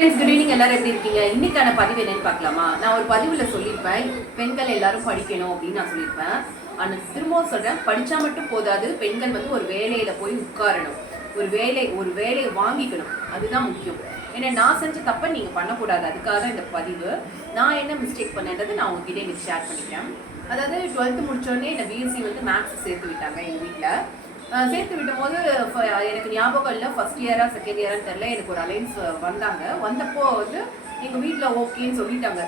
Good evening எல்லாரும் எப்படி இருக்கீங்க? இன்னைக்கான பதிவு என்னன்னு பார்க்கலாமா? நான் ஒரு பதிவில் சொல்லியிருப்பேன். பெண்கள் எல்லாரும் படிக்கணும் அப்படின்னு நான் சொல்லியிருப்பேன். ஆனால் திரும்பவும் சொல்கிறேன் படித்தா மட்டும் போதாது. பெண்கள் வந்து ஒரு வேலையில் போய் உட்காரணும். ஒரு வேலை ஒரு வேலையை வாங்கிக்கணும். அதுதான் முக்கியம். ஏன்னா நான் செஞ்ச தப்பை நீங்கள் பண்ணக்கூடாது. அதுக்காக தான் இந்த பதிவு. நான் என்ன மிஸ்டேக் பண்ணேன்றது நான் உங்ககிட்ட இன்னைக்கு ஷேர் பண்ணிக்கிறேன். அதாவது டுவெல்த்து முடித்தோடனே என்னை பிஎஸ்சி வந்து மேக்ஸ் சேர்த்து விட்டாங்க எங்கள் வீட்டில் சேர்த்து விடும்போது எனக்கு ஞாபகம் இல்லை. ஃபர்ஸ்ட் இயரா செகண்ட் இயரான்னு தெரியல. எனக்கு ஒரு அலைன்ஸ் வந்தாங்க. வந்தப்போ வந்து எங்கள் வீட்டில் ஓகேன்னு சொல்லிட்டாங்க.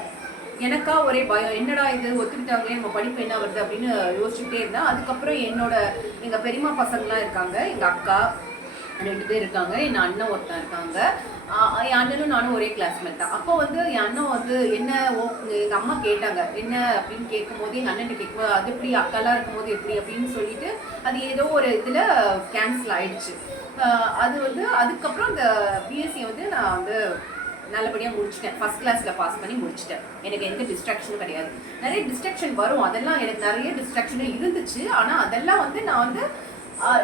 எனக்கா ஒரே பயம். என்னடா இது? ஒத்துக்கிட்டாங்களே? நம்ம படிப்பு என்ன வருது? அப்படின்னு யோசிச்சுட்டே இருந்தேன் அதுக்கப்புறம் என்னோட எங்கள் பெரியம்மா பசங்களாம் இருக்காங்க. எங்கள் அக்கா ரெண்டு பேர் இருக்காங்க. என் அண்ணன் ஒருத்தன் இருக்காங்க. என் அண்ணனும் நானும் ஒரே கிளாஸ்மேட் தான். அப்போ வந்து என் அண்ணன் வந்து என்ன ஓ எங்கள் அம்மா கேட்டாங்க என்ன? அப்படின்னு கேட்கும்போது எங்கள் அண்ணன் கேட்கும்போது அது எப்படி அக்காலாம் இருக்கும்போது எப்படி? அப்படின்னு சொல்லிட்டு அது ஏதோ ஒரு இதில் கேன்சல் ஆயிடுச்சு. அது வந்து அதுக்கப்புறம் அந்த பிஎஸ்சி வந்து நான் வந்து நல்லபடியாக முடிச்சிட்டேன். ஃபஸ்ட் கிளாஸில் பாஸ் பண்ணி முடிச்சிட்டேன். எனக்கு எந்த டிஸ்ட்ராக்ஷனும் கிடையாது. நிறைய டிஸ்ட்ராக்ஷன் வரும். அதெல்லாம் எனக்கு நிறைய டிஸ்ட்ராக்ஷனும் இருந்துச்சு. ஆனால் அதெல்லாம் வந்து நான் வந்து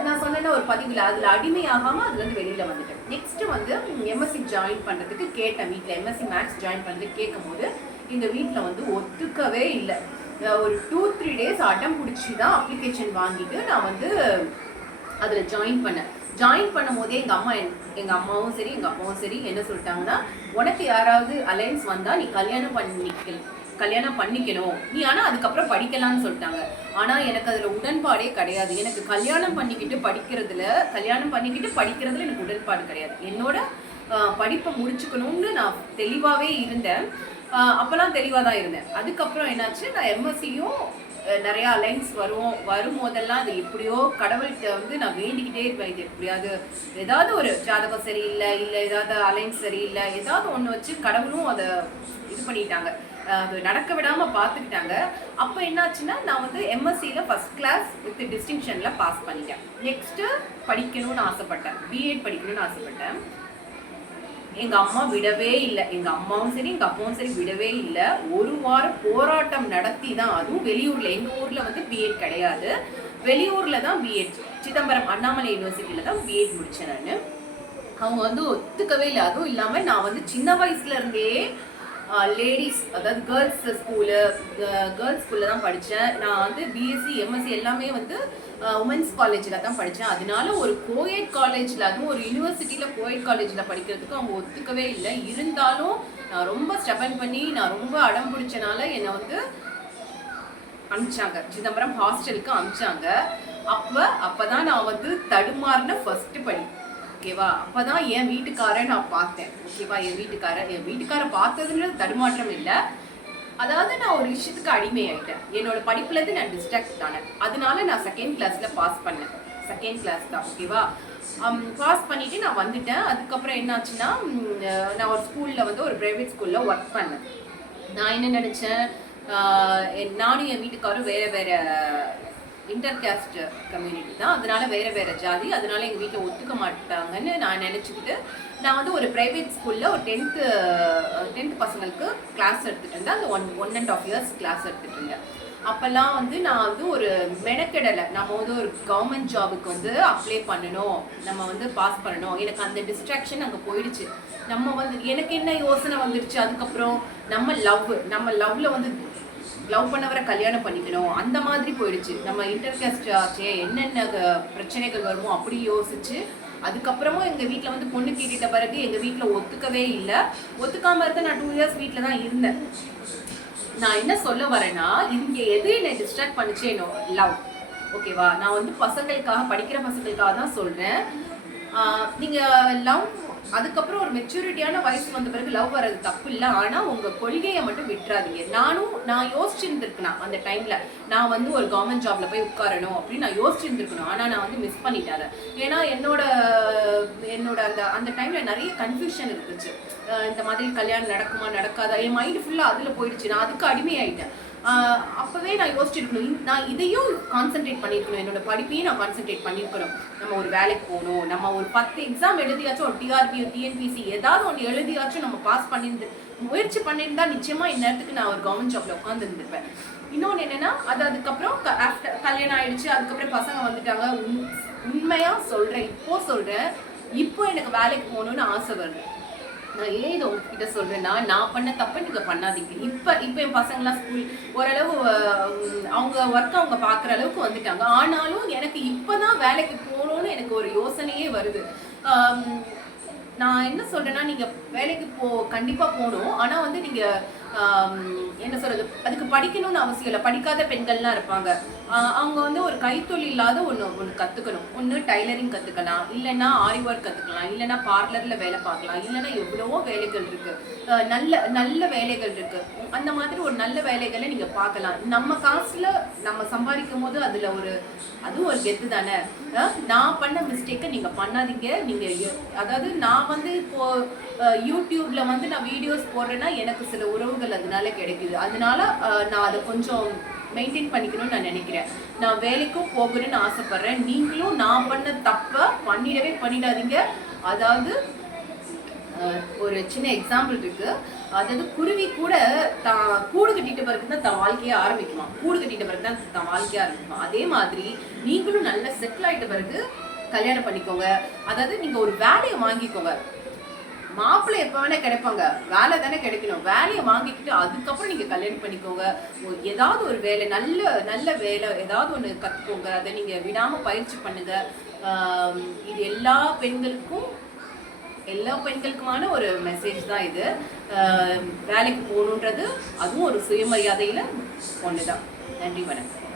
நான் சொன்னேன்னா ஒரு பதிவில் அதில் அடிமையாகாமல் அதுலேருந்து வெளியில் வந்துட்டேன். நெக்ஸ்ட் வந்து எம்எஸ்சி ஜாயின் பண்ணுறதுக்கு கேட்டேன் வீட்டில் எம்எஸ்சி மேக்ஸ் ஜாயின் பண்ணுறதுக்கு கேட்கும்போது எங்கள் வீட்டில் வந்து ஒத்துக்கவே இல்லை. ஒரு டூ த்ரீ டேஸ் அடம் பிடிச்சி தான் அப்ளிகேஷன் வாங்கிட்டு நான் வந்து அதில் ஜாயின் பண்ணேன். ஜாயின் பண்ணும் போதே எங்கள் அம்மா எங்கள் அம்மாவும் சரி எங்கள் அப்பாவும் சரி என்ன சொல்லிட்டாங்கன்னா உனக்கு யாராவது அலைன்ஸ் வந்தால் நீ கல்யாணம் பண்ணிக்கல. கல்யாணம் பண்ணிக்கணும். நீ ஆனால் அதுக்கப்புறம் படிக்கலாம்னு சொல்லிட்டாங்க. ஆனால் எனக்கு அதில் உடன்பாடே கிடையாது. எனக்கு கல்யாணம் பண்ணிக்கிட்டு படிக்கிறதுல கல்யாணம் பண்ணிக்கிட்டு படிக்கிறதுல எனக்கு உடன்பாடு கிடையாது. என்னோட படிப்பை முடிச்சுக்கணும்னு நான் தெளிவாகவே இருந்தேன். அப்போல்லாம் தெளிவாக தான் இருந்தேன். அதுக்கப்புறம் என்னாச்சு? நான் எம்எஸ்சியும் நிறையா அலைன்ஸ் வரும் வரும்போதெல்லாம் அது எப்படியோ கடவுள்கிட்ட வந்து நான் வேண்டிக்கிட்டே இருப்பேன். இது எப்படியாவது ஏதாவது ஒரு ஜாதகம் சரியில்லை இல்லை ஏதாவது அலைன்ஸ் சரியில்லை ஏதாவது ஒன்று வச்சு கடவுளும் அதை இது பண்ணிட்டாங்க. அது நடக்க விடாமல் பார்த்துக்கிட்டாங்க. அப்போ என்னாச்சுன்னா நான் வந்து எம்எஸ்சியில் ஃபர்ஸ்ட் கிளாஸ் வித் டிஸ்டிங்ஷனில் பாஸ் பண்ணிட்டேன். நெக்ஸ்ட்டு படிக்கணும்னு ஆசைப்பட்டேன். பிஎட் படிக்கணும்னு ஆசைப்பட்டேன். எங்கள் அம்மா விடவே இல்லை. எங்கள் அம்மாவும் சரி எங்கள் அப்பாவும் சரி விடவே இல்லை. ஒரு வாரம் போராட்டம் நடத்தி தான் அதுவும் வெளியூரில். எங்கள் ஊரில் வந்து பிஎட் கிடையாது. வெளியூரில் தான் பிஎட் சிதம்பரம் அண்ணாமலை யூனிவர்சிட்டியில் தான் பிஎட் முடித்தேன் நான். அவங்க வந்து ஒத்துக்கவே இல்லை. அதுவும் இல்லாமல் நான் வந்து சின்ன வயசுலேருந்தே லேடிஸ் அதாவது கேர்ள்ஸ் ஸ்கூலு கேர்ள்ஸ் ஸ்கூலில் தான் படித்தேன் நான் வந்து பிஎஸ்சி எம்எஸ்சி எல்லாமே வந்து உமன்ஸ் காலேஜில் தான் படித்தேன் அதனால ஒரு கோயட் காலேஜில் அதுவும் ஒரு யூனிவர்சிட்டியில் கோயட் காலேஜில் படிக்கிறதுக்கு அவங்க ஒத்துக்கவே இல்லை. இருந்தாலும் நான் ரொம்ப ஸ்டெபன் பண்ணி நான் ரொம்ப அடம் பிடிச்சனால என்னை வந்து அனுப்பிச்சாங்க. சிதம்பரம் ஹாஸ்டலுக்கு அனுப்பிச்சாங்க. அப்போ அப்போ தான் நான் வந்து தடுமாறின ஃபஸ்ட்டு படி. ஓகேவா? அப்போ தான் என் வீட்டுக்காரை நான் பார்த்தேன். ஓகேவா? என் வீட்டுக்காரை என் வீட்டுக்காரை பார்த்ததுல தடுமாற்றம் இல்லை. அதாவது நான் ஒரு விஷயத்துக்கு அடிமையாயிட்டேன். என்னோட படிப்புலேருந்து நான் டிஸ்ட்ராக்ட் ஆனேன். அதனால நான் செகண்ட் கிளாஸில் பாஸ் பண்ணேன். செகண்ட் கிளாஸ் தான் ஓகேவா? பாஸ் பண்ணிவிட்டு நான் வந்துட்டேன். அதுக்கப்புறம் என்னாச்சுன்னா நான் ஒரு ஸ்கூலில் வந்து ஒரு ப்ரைவேட் ஸ்கூலில் ஒர்க் பண்ணேன். நான் என்ன நினச்சேன்? நானும் என் வீட்டுக்காரும் வேறு வேறு இன்டர் காஸ்ட் கம்யூனிட்டி தான். அதனால வேறு வேறு ஜாதி. அதனால எங்கள் வீட்டில் ஒத்துக்க மாட்டாங்கன்னு நான் நினச்சிக்கிட்டு நான் வந்து ஒரு ப்ரைவேட் ஸ்கூலில் ஒரு டென்த்து டென்த் பசங்களுக்கு கிளாஸ் எடுத்துகிட்டு இருந்தேன். அந்த one one and half years class எடுத்துகிட்டு இருந்தேன். அப்போல்லாம் வந்து நான் வந்து ஒரு மெனக்கெடலை. நம்ம வந்து ஒரு கவர்மெண்ட் ஜாபுக்கு வந்து அப்ளை பண்ணணும். நம்ம வந்து பாஸ் பண்ணணும். எனக்கு அந்த டிஸ்ட்ராக்ஷன் அங்கே போயிடுச்சு. நம்ம வந்து எனக்கு என்ன யோசனை வந்துடுச்சு? அதுக்கப்புறம் நம்ம லவ் நம்ம லவ்வில் வந்து லவ் பண்ணவரை கல்யாணம் பண்ணிக்கணும். அந்த மாதிரி போயிடுச்சு. நம்ம இன்டர்காஸ்ட் ஆச்சே. என்னென்ன பிரச்சனைகள் வருமோ அப்படி யோசிச்சு அதுக்கப்புறமும் எங்கள் வீட்டில் வந்து பொண்ணு கேட்டுட்ட பிறகு எங்கள் வீட்டில் ஒத்துக்கவே இல்லை. ஒத்துக்காம இருக்க நான் டூ இயர்ஸ் வீட்டில் தான் இருந்தேன். நான் என்ன சொல்ல வரேன்னா இங்கே எது என்னை டிஸ்ட்ராக்ட் பண்ணுச்சு லவ் ஓகேவா நான் வந்து பசங்களுக்காக படிக்கிற பசங்களுக்காக தான் சொல்றேன். நீங்கள் நீங்க லவ் அதுக்கப்புறம் ஒரு மெச்சூரிட்டியான வயசு வந்த பிறகு லவ் வர்றது தப்பு இல்லை ஆனா உங்க கொள்கையை மட்டும் விட்டுறாதீங்க. நானும் நான் யோசிச்சிருந்துருக்கணும் அந்த டைம்ல நான் வந்து ஒரு கவர்மெண்ட் ஜாப்ல போய் உட்காரணும் அப்படின்னு நான் யோசிச்சிருந்திருக்கணும். ஆனா நான் வந்து மிஸ் பண்ணிட்டேன் ஏன்னா என்னோட என்னோட அந்த அந்த டைம்ல நிறைய கன்ஃபியூஷன் இருந்துச்சு. இந்த மாதிரி கல்யாணம் நடக்குமா நடக்காதா? என் மைண்ட் ஃபுல்லாக அதில் போயிடுச்சு. நான் அதுக்கு அடிமையாயிட்டேன். அப்போவே நான் யோசிச்சிருக்கணும் நான் இதையும் கான்சென்ட்ரேட் பண்ணியிருக்கணும் என்னோட படிப்பையும் நான் கான்சென்ட்ரேட் பண்ணியிருக்கணும் நம்ம ஒரு வேலைக்கு போகணும். நம்ம ஒரு பத்து எக்ஸாம் எழுதியாச்சும் ஒரு டிஆர்பி டிஎன்பிசி ஏதாவது ஒன்று எழுதியாச்சும் நம்ம பாஸ் பண்ணியிருந்து முயற்சி பண்ணியிருந்தா நிச்சயமாக இந்நேரத்துக்கு நான் ஒரு கவர்மெண்ட் ஜாப்ல உட்காந்துருந்துருப்பேன் இன்னொன்று என்னன்னா அது அதுக்கப்புறம் ஆஃப்டர் கல்யாணம் ஆயிடுச்சு. அதுக்கப்புறம் பசங்க வந்துட்டாங்க. உண்- உண்மையாக சொல்கிறேன் இப்போ சொல்கிறேன் இப்போ எனக்கு வேலைக்கு போகணும்னு ஆசை வருது. நான் ஏன் இதை உங்ககிட்ட சொல்கிறேன்னா நான் பண்ண தப்பை நீங்கள் பண்ணாதீங்க. இப்போ இப்போ என் பசங்களாம் ஸ்கூல் ஓரளவு அவங்க ஒர்க் அவங்க பார்க்குற அளவுக்கு வந்துட்டாங்க. ஆனாலும் எனக்கு இப்போ தான் வேலைக்கு போகணும்னு எனக்கு ஒரு யோசனையே வருது. நான் என்ன சொல்கிறேன்னா நீங்கள் வேலைக்கு போ கண்டிப்பாக போகணும். ஆனால் வந்து நீங்கள் என்ன சொல்றது? அதுக்கு படிக்கணும்னு அவசியம் இல்லை. படிக்காத பெண்கள்லாம் இருப்பாங்க. அவங்க வந்து ஒரு கைத்தொழில் இல்லாத ஒன்று ஒன்று கற்றுக்கணும் ஒன்று டைலரிங் கற்றுக்கலாம் இல்லைன்னா ஆரி ஒர்க் கற்றுக்கலாம் இல்லைன்னா பார்லரில் வேலை பார்க்கலாம். இல்லைன்னா எவ்வளவோ வேலைகள் இருக்கு. நல்ல நல்ல வேலைகள் இருக்கு. அந்த மாதிரி ஒரு நல்ல வேலைகளை நீங்கள் பார்க்கலாம். நம்ம காசில் நம்ம சம்பாதிக்கும் போது அதில் ஒரு அதுவும் ஒரு கெத்து தானே? நான் பண்ண மிஸ்டேக்கை நீங்கள் பண்ணாதீங்க. நீங்கள் அதாவது நான் வந்து இப்போ யூடியூப்பில் யூடியூப்ல வந்து நான் வீடியோஸ் போடுறேன்னா எனக்கு சில வாய்ப்புகள் அதனால கிடைக்குது. அதனால நான் அதை கொஞ்சம் மெயின்டைன் பண்ணிக்கணும்னு நான் நினைக்கிறேன். நான் வேலைக்கும் போகணும்னு ஆசைப்படுறேன். நீங்களும் நான் பண்ண தப்ப பண்ணிடவே பண்ணிடாதீங்க. அதாவது ஒரு சின்ன எக்ஸாம்பிள் இருக்கு. அதாவது குருவி கூட தான் கூடு கட்டிட்ட பிறகு தான் தன் வாழ்க்கையை ஆரம்பிக்குமா. கூடு கட்டிட்ட பிறகு தான் தன் வாழ்க்கையை ஆரம்பிக்குமா. அதே மாதிரி நீங்களும் நல்லா செட்டில் ஆயிட்ட பிறகு கல்யாணம் பண்ணிக்கோங்க. அதாவது நீங்க ஒரு வேலையை வாங்கிக்கோங்க. மாப்பிள்ளை எப்போ வேணால் கிடைப்பாங்க. வேலை தானே கிடைக்கணும். வேலையை வாங்கிக்கிட்டு அதுக்கப்புறம் நீங்கள் கல்யாணம் பண்ணிக்கோங்க. ஏதாவது ஒரு வேலை நல்ல நல்ல வேலை ஏதாவது ஒன்று கற்றுக்கோங்க அதை நீங்கள் விடாமல் பயிற்சி பண்ணுங்கள் இது எல்லா பெண்களுக்கும் எல்லா பெண்களுக்குமான ஒரு மெசேஜ் தான் இது. வேலைக்கு போகணுன்றது அதுவும் ஒரு சுயமரியாதையில் ஒன்று தான் நன்றி வணக்கம்.